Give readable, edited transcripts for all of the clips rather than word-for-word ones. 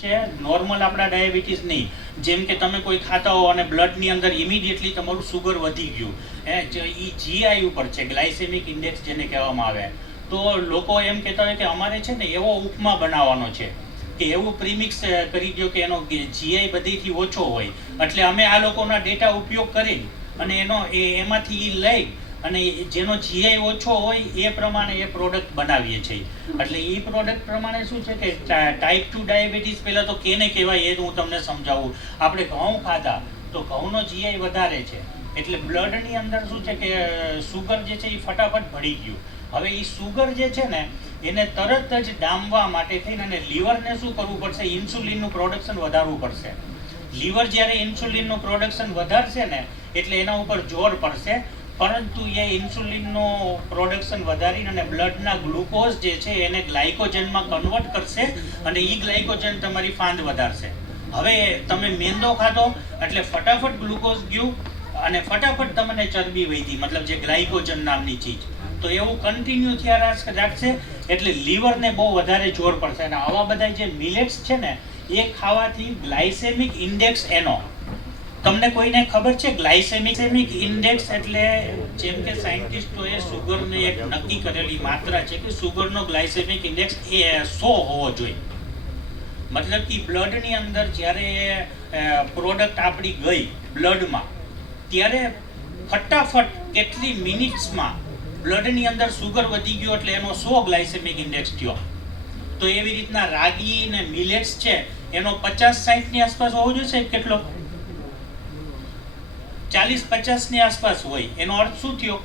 છે નોર્મલ આપણા ડાયાબિટીસ નહીં, જેમ કે તમે કોઈ ખાતા હો અને બ્લડની અંદર ઇમિડિયેટલી તમારું સુગર વધી ગયું, એ જીઆઈ ઉપર છે, ગ્લાયસેમિક ઇન્ડેક્સ જેને કહેવામાં આવે. તો લોકો એમ કહેતા હોય કે અમારે છે ને એવો ઉપમા બનાવવાનો છે કે એવું પ્રીમિક્સ કરી દો કે એનો જીઆઈ બધીથી ઓછો હોય, એટલે અમે આ લોકોના ડેટા ઉપયોગ કરી અને એમાંથી લઈ અને જેનો જીઆઈ ઓછો હોય એ પ્રમાણે એ પ્રોડક્ટ બનાવીએ છીએ. એટલે એ પ્રોડક્ટ પ્રમાણે શું છે કે ટાઈપ 2 ડાયાબિટીસ પહેલાં તો કેને કહેવાય એ હું તમને સમજાવું. આપણે ઘઉં ખાધા તો ઘઉંનો જીઆઈ વધારે છે, એટલે બ્લડની અંદર શું છે કે સુગર જે છે એ ફટાફટ ભળી ગયું. હવે એ સુગર જે છે ને એને તરત જ ડામવા માટે થઈને અને લીવરને શું કરવું પડશે, ઇન્સ્યુલિનનું પ્રોડક્શન વધારવું પડશે. લીવર જ્યારે ઇન્સ્યુલિનનું પ્રોડક્શન વધારશે ને એટલે એના ઉપર જોર પડશે, પરંતુ એ ઇન્સ્યુલિનનું પ્રોડક્શન વધારીને અને બ્લડના ગ્લુકોઝ જે છે એને ગ્લાયકોજનમાં કન્વર્ટ કરશે અને એ ગ્લાયકોજન તમારી ફાંદ વધારશે. હવે તમે મેંદો ખાધો એટલે ફટાફટ ગ્લુકોઝ ગયું અને ફટાફટ તમને ચરબી વધી, મતલબ જે ગ્લાયકોજન નામની ચીજ. તો એવું કન્ટિન્યુ થયા રાખશે એટલે લીવરને બહુ વધારે જોર પડશે. અને આવા બધા જે મિલેટ્સ છે ને એ ખાવાથી ગ્લાયસેમિક ઇન્ડેક્સ એનો તમને કોઈને ખબર છે? ગ્લાયસેમિક ઇન્ડેક્સ એટલે જેમ કે સાયન્ટિસ્ટોએ સુગરને એક નક્કી કરેલી માત્રા છે કે સુગરનો ગ્લાયસેમિક ઇન્ડેક્સ એ 100 હોવો જોઈએ. મતલબ કે બ્લડની અંદર જ્યારે પ્રોડક્ટ આપણી ગઈ બ્લડમાં ત્યારે ફટાફટ કેટલી મિનિટ્સમાં બ્લડની અંદર સુગર વધી ગયો એટલે એનો 100 ગ્લાયસેમિક ઇન્ડેક્સ થયો. તો એવી રીતના રાગી ને મિલેટ્સ છે એનો 50-60 ની આસપાસ હોવો જોઈએ. કેટલો? 40-50 ની આસપાસ હોય. એનો અર્થ શું થયો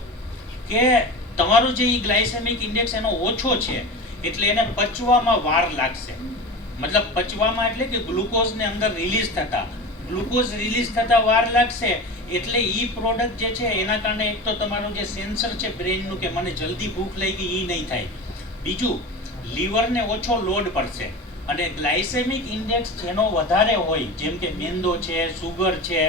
કે તમારું જે ગ્લાયસેમિક ઇન્ડેક્સ એનો ઓછો છે એટલે એને પચવામાં વાર લાગશે. મતલબ પચવામાં એટલે કે ગ્લુકોઝને અંદર ગ્લુકોઝ રિલીઝ થતા વાર લાગશે. એટલે ઈ પ્રોડક્ટ જે છે એના કારણે એક તો તમારું જે સેન્સર છે બ્રેનનું કે મને જલ્દી ભૂખ લાગી એ નહીં થાય. બીજું, લીવરને ઓછો લોડ પડશે. અને ગ્લાયસેમિક ઇન્ડેક્સ જેનો વધારે હોય જેમ કે મેંદો છે, સુગર છે,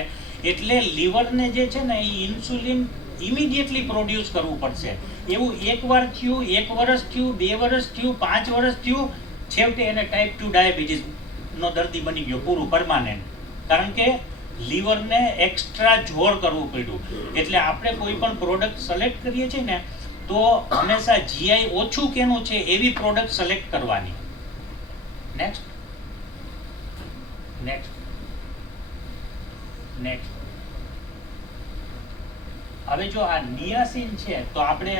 એટલે લીવરને જે છે ને એ ઇન્સ્યુલિન ઇમિડિયેટલી પ્રોડ્યુસ કરવું પડશે. એવું એકવાર થયું, 1 વર્ષ થયું, 2 વર્ષ થયું, 5 વર્ષ થયું, છેવટે એને ટાઈપ 2 ડાયાબિટીસનો દર્દી બની ગયો પૂરું પરમાનન્ટ. કારણ કે લીવરને એક્સ્ટ્રા જોર કરવું પડ્યું. એટલે આપણે કોઈ પણ પ્રોડક્ટ સિલેક્ટ કરીએ છીએ ને તો હંમેશા જીઆઈ ઓછું કેનું છે એવી પ્રોડક્ટ સિલેક્ટ કરવાની. નેક્સ્ટ. હવે જો આ નિયાસિન છે તો આપણે